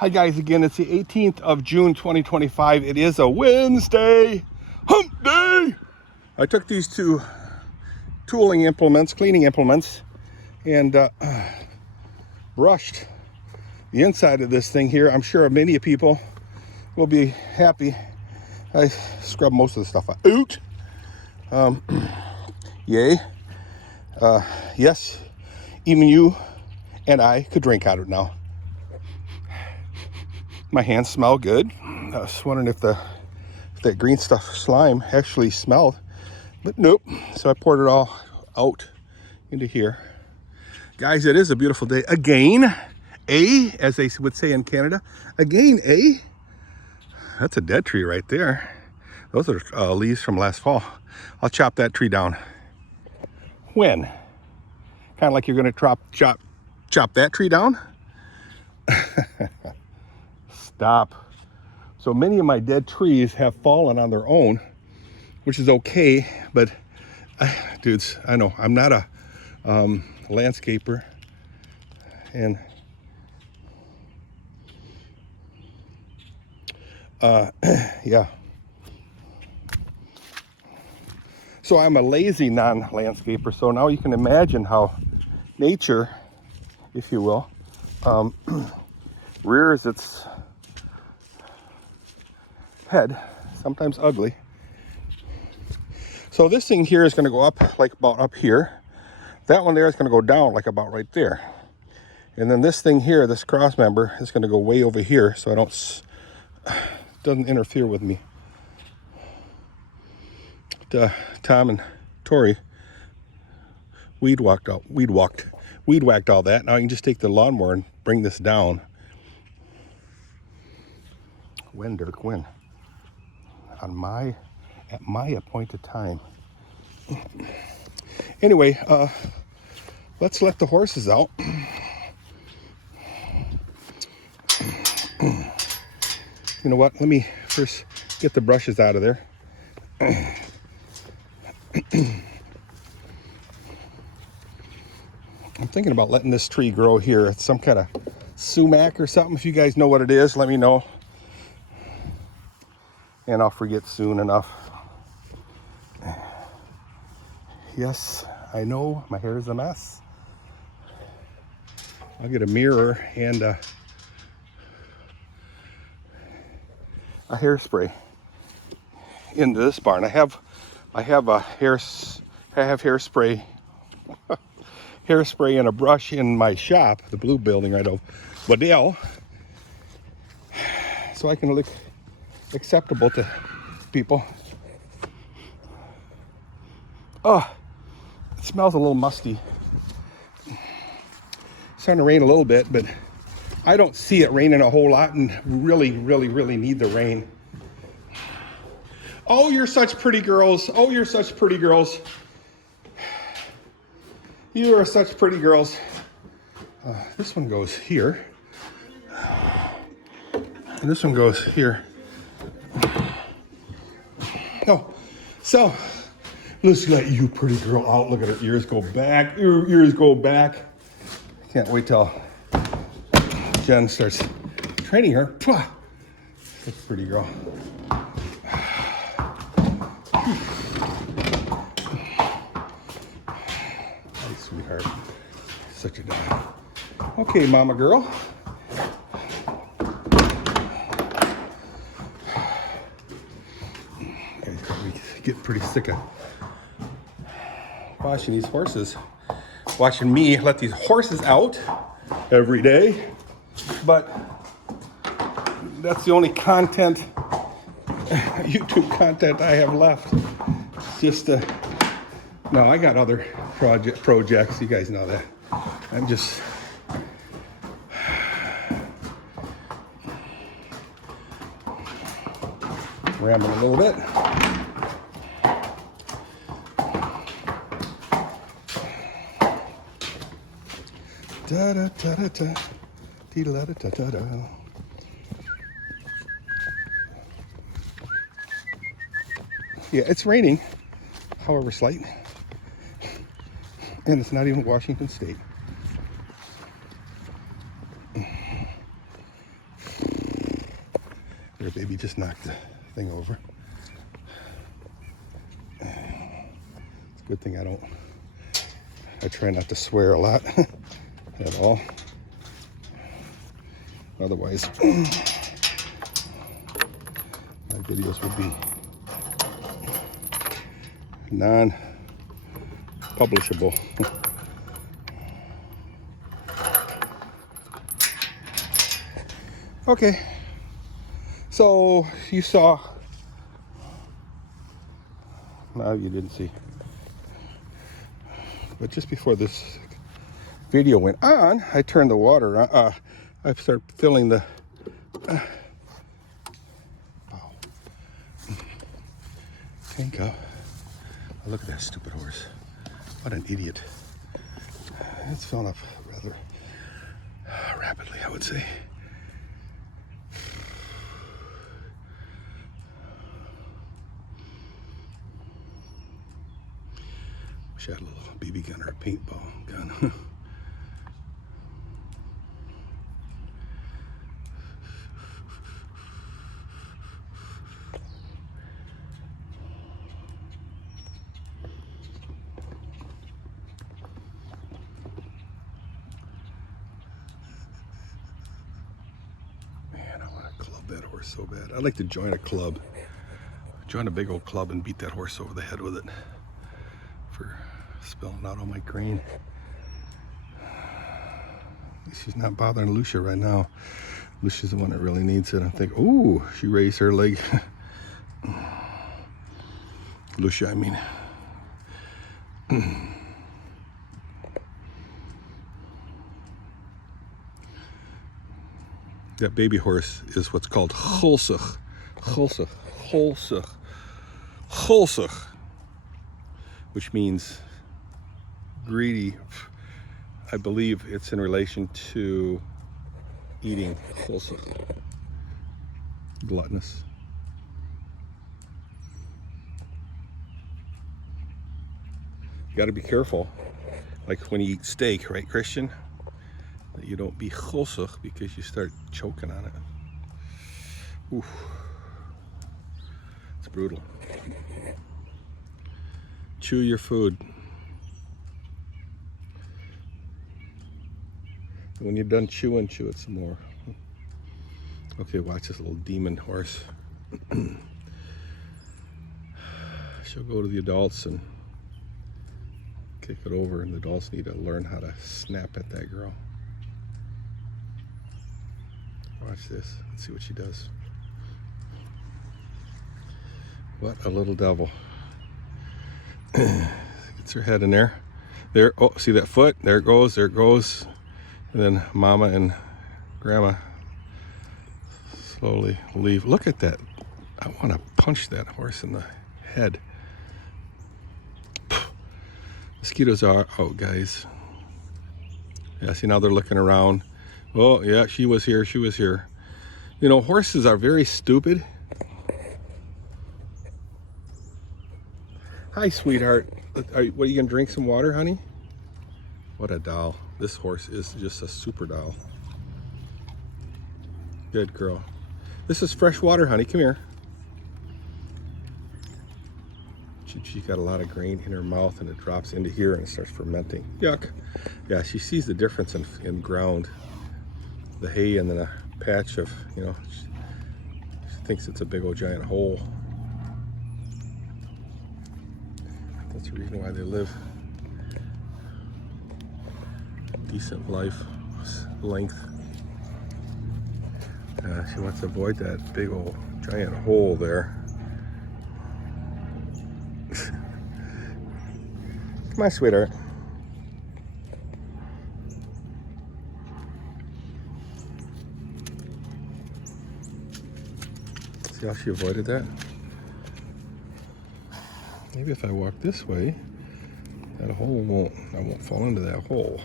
Hi guys, again, it's the 18th of June 2025. It is a Wednesday, hump day. I took these two tooling implements, cleaning implements, and brushed the inside of this thing here. I'm sure many people will be happy. I scrubbed most of the stuff out. Yay. Yes, even you and I could drink out of it now. My hands smell good. I was wondering if that green stuff slime actually smelled, but nope. So I poured it all out into here. Guys, it is a beautiful day again. As they would say in Canada. Again, That's a dead tree right there. Those are leaves from last fall. I'll chop that tree down. When? Kind of like you're gonna chop that tree down? Stop. So many of my dead trees have fallen on their own, which is okay, but dudes, I know I'm not a landscaper, and yeah. So I'm a lazy non-landscaper, so now you can imagine how nature, if you will, rears its head, sometimes ugly. So this thing here is going to go up like about up here. That one there is going to go down like about right there. And then this thing here, this cross member, is going to go way over here, so doesn't interfere with me. Tom and Tori weed whacked all that. Now I can just take the lawnmower and bring this down. When, Dirk, when? At my appointed time. Anyway, let's let the horses out. You know what? Let me first get the brushes out of there. I'm thinking about letting this tree grow here. It's some kind of sumac or something. If you guys know what it is, let me know. And I'll forget soon enough. Yes, I know my hair is a mess. I'll get a mirror and a hairspray into this barn. I have hairspray and a brush in my shop, the blue building right over Waddell, so I can look acceptable to people. Oh, it smells a little musty. It's starting to rain a little bit, but I don't see it raining a whole lot and really need the rain. Oh, you're such pretty girls. Oh, you're such pretty girls. You are such pretty girls. This one goes here. And this one goes here. Oh, so let's let you pretty girl out. Look at her ears go back. Her ears go back. Can't wait till Jen starts training her. Such a pretty girl. Hey, sweetheart. Such a dog. Okay, mama girl. We get pretty sick of watching these horses. Watching me let these horses out every day. But that's the only content, YouTube content I have left. Just no, I got other projects. You guys know that. I'm just rambling a little bit. Da da da da da, dee da da da da da. Yeah, it's raining, however slight, and it's not even Washington State. There, baby just knocked the thing over. It's a good thing I try not to swear a lot at all. Otherwise, my videos would be non-publishable. Okay, so you saw, no, you didn't see, but just before this video went on, I turned the water on. I started filling the tank up. Oh, look at that stupid horse. What an idiot. It's filling up rather rapidly, I would say. Wish I had a little BB gun or a paintball gun. Man, I want to club that horse so bad. I'd like to join a club. Join a big old club and beat that horse over the head with it for spilling out all my grain. She's not bothering Lucia right now. Lucia's the one that really needs it. I think, ooh, she raised her leg. Lucia, I mean. That baby horse is what's called gulzig. Gulzig. Gulzig. Gulzig. Which means greedy. I believe it's in relation to eating. Gulzig. Gluttonous. You got to be careful, like when you eat steak, right, Christian? That you don't be gulzig because you start choking on it. Oof. It's brutal. Chew your food. When you're done chewing, chew it some more. Okay, watch this little demon horse. She'll go to the adults and kick it over, and the adults need to learn how to snap at that girl. Watch this. Let's see what she does. What a little devil. Gets her head in there. There. Oh, see that foot? There it goes. There it goes. And then Mama and Grandma slowly leave. Look at that. I want to punch that horse in the head. Mosquitoes are out, guys. Yeah, see, now they're looking around. Oh, yeah, she was here. She was here. You know, horses are very stupid. Hi, sweetheart. What, are you going to drink some water, honey? What a doll. This horse is just a super doll. Good girl. This is fresh water, honey. Come here. She got a lot of grain in her mouth, and it drops into here and it starts fermenting. Yuck. Yeah, she sees the difference in ground. The hay and then a patch of, you know, she thinks it's a big old giant hole. That's the reason why they live decent life length. She wants to avoid that big old giant hole there. Come on, sweetheart. See how she avoided that? Maybe if I walk this way, that hole I won't fall into that hole.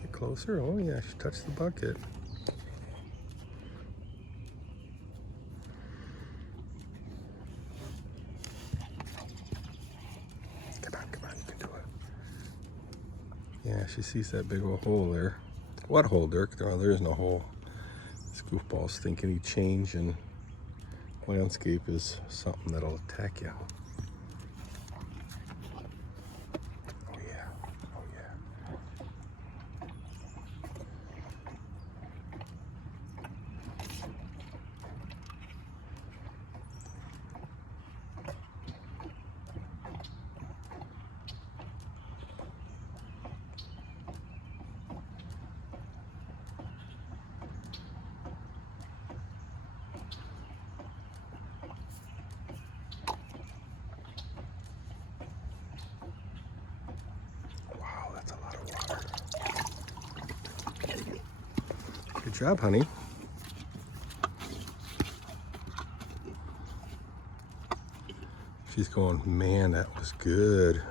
Get closer. Oh yeah, she touched the bucket. Come on, you can do it. Yeah, she sees that big old hole there. What hole, Dirk? Oh, there is no hole. This goofball's thinking any change in landscape is something that'll attack you. Oh yeah, oh yeah. Wow, that's a lot of water. Good job, honey. She's going, man, that was good.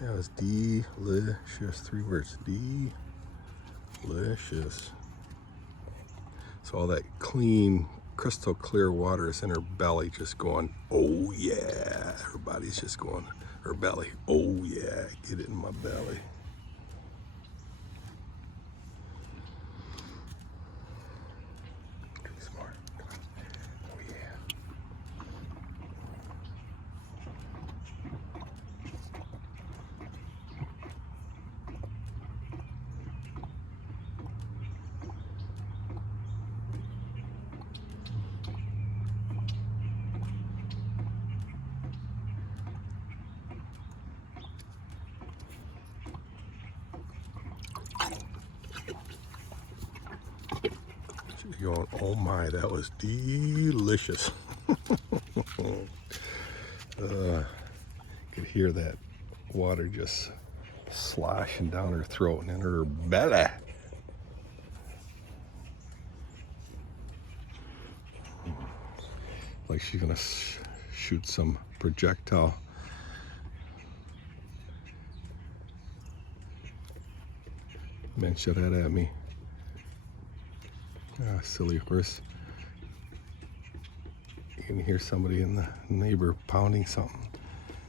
That was delicious. 3 words, delicious. So all that clean, crystal clear water is in her belly just going, oh yeah. Her body's just going, her belly, oh yeah, get it in my belly. Too smart. Oh yeah. You're going, oh my, that was delicious. Could hear that water just sloshing down her throat and in her belly. Like she's gonna shoot some projectile. Man, shut that at me. Ah, silly horse. You can hear somebody in the neighbor pounding something.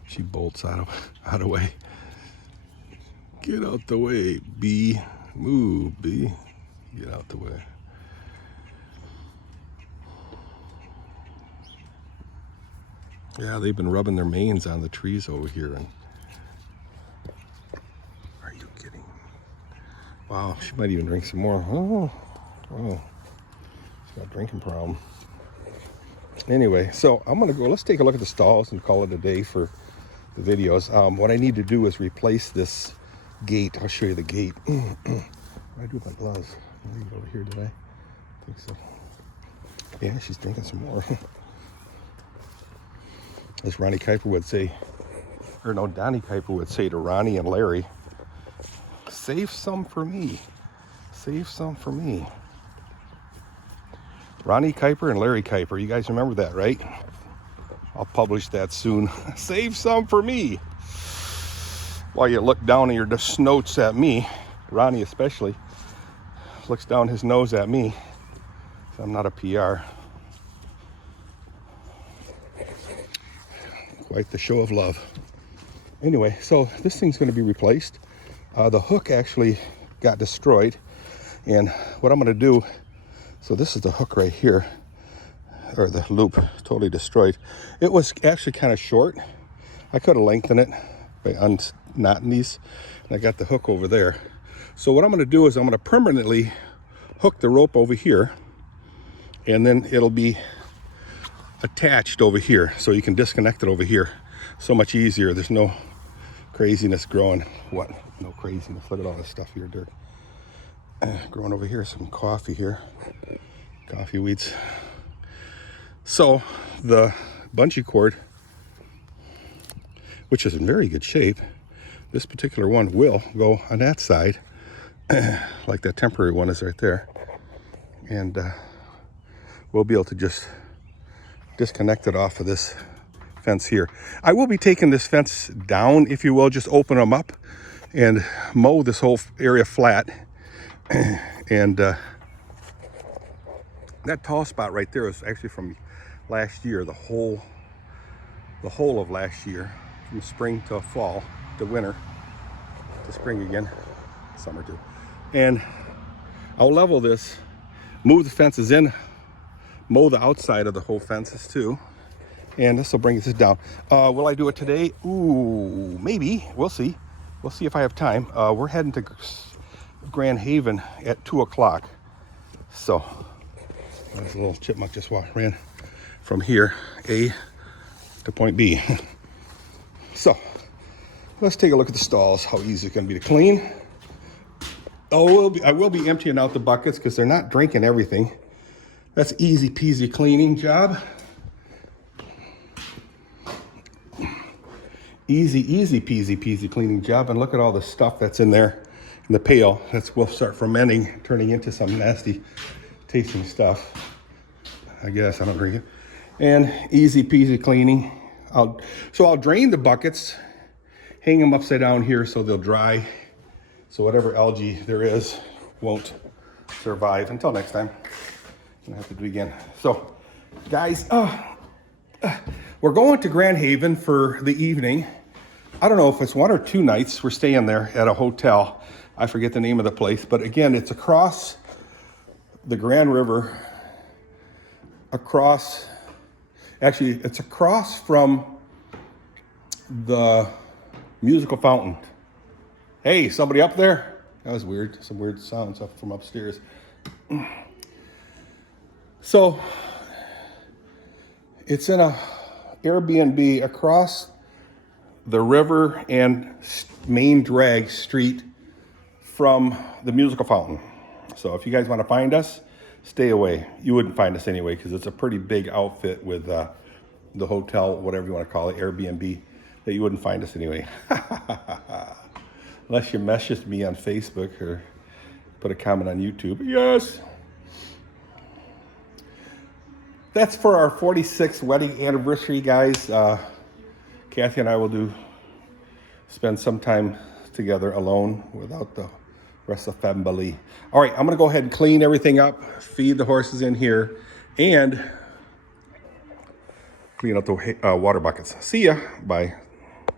She bolts out of the way. Get out the way, B. Move, B. Get out the way. Yeah, they've been rubbing their manes on the trees over here. And are you kidding? Wow, she might even drink some more. Oh, she's got a drinking problem. Anyway, so I'm gonna go, let's take a look at the stalls and call it a day for the videos. What I need to do is replace this gate. I'll show you the gate. What do I do with my gloves? I'll leave it over here today. I think so. Yeah, she's drinking some more. As Ronnie Kuiper would say, or no, Donnie Kuiper would say to Ronnie and Larry, save some for me. Save some for me. Ronnie Kuiper and Larry Kuiper, you guys remember that, right? I'll publish that soon. Save some for me. While you look down at your notes at me, Ronnie especially, looks down his nose at me. So I'm not a PR. Quite the show of love. Anyway, so this thing's going to be replaced. The hook actually got destroyed. And what I'm going to do, so this is the hook right here, or the loop, totally destroyed. It was actually kind of short. I could have lengthened it by unknotting these, and I got the hook over there. So what I'm going to do is I'm going to permanently hook the rope over here, and then it'll be attached over here, so you can disconnect it over here. So much easier. There's no craziness growing. What? No craziness. Look at all this stuff here, Dirk. Growing over here, some coffee here. Coffee weeds. So the bungee cord, which is in very good shape, this particular one will go on that side, like that temporary one is right there. And we'll be able to just disconnect it off of this fence here. I will be taking this fence down, if you will, just open them up and mow this whole area flat. And that tall spot right there is actually from last year, the whole of last year, from spring to fall to winter. to spring again, summer too. And I'll level this, move the fences in, mow the outside of the whole fences too. And this will bring this down. Will I do it today? Ooh, maybe. We'll see. We'll see if I have time. We're heading to Grand Haven at 2 o'clock. So, there's a little chipmunk just ran from here, A to point B. So, let's take a look at the stalls, how easy it's going to be to clean. Oh, I will be emptying out the buckets because they're not drinking everything. That's easy peasy cleaning job. Easy peasy cleaning job. And look at all the stuff that's in there in the pail. Will start fermenting, turning into some nasty tasting stuff. I guess I don't drink it. And easy peasy cleaning. I'll drain the buckets, hang them upside down here so they'll dry. So whatever algae there is won't survive. Until next time, I'm gonna have to do it again. So, guys, we're going to Grand Haven for the evening. I don't know if it's 1 or 2 nights. We're staying there at a hotel. I forget the name of the place, but again, it's across the Grand River. It's across from the musical fountain. Hey, somebody up there? That was weird. Some weird sounds up from upstairs. So, it's in a Airbnb across the river and main drag street from the musical fountain. So if you guys want to find us, stay away. You wouldn't find us anyway because it's a pretty big outfit with the hotel, whatever you want to call it, Airbnb, that you wouldn't find us anyway. Unless you message me on Facebook or put a comment on YouTube. Yes. That's for our 46th wedding anniversary, guys. Kathy and I will spend some time together alone without the rest of the family. All right, I'm gonna go ahead and clean everything up, feed the horses in here, and clean up the water buckets. See ya, bye.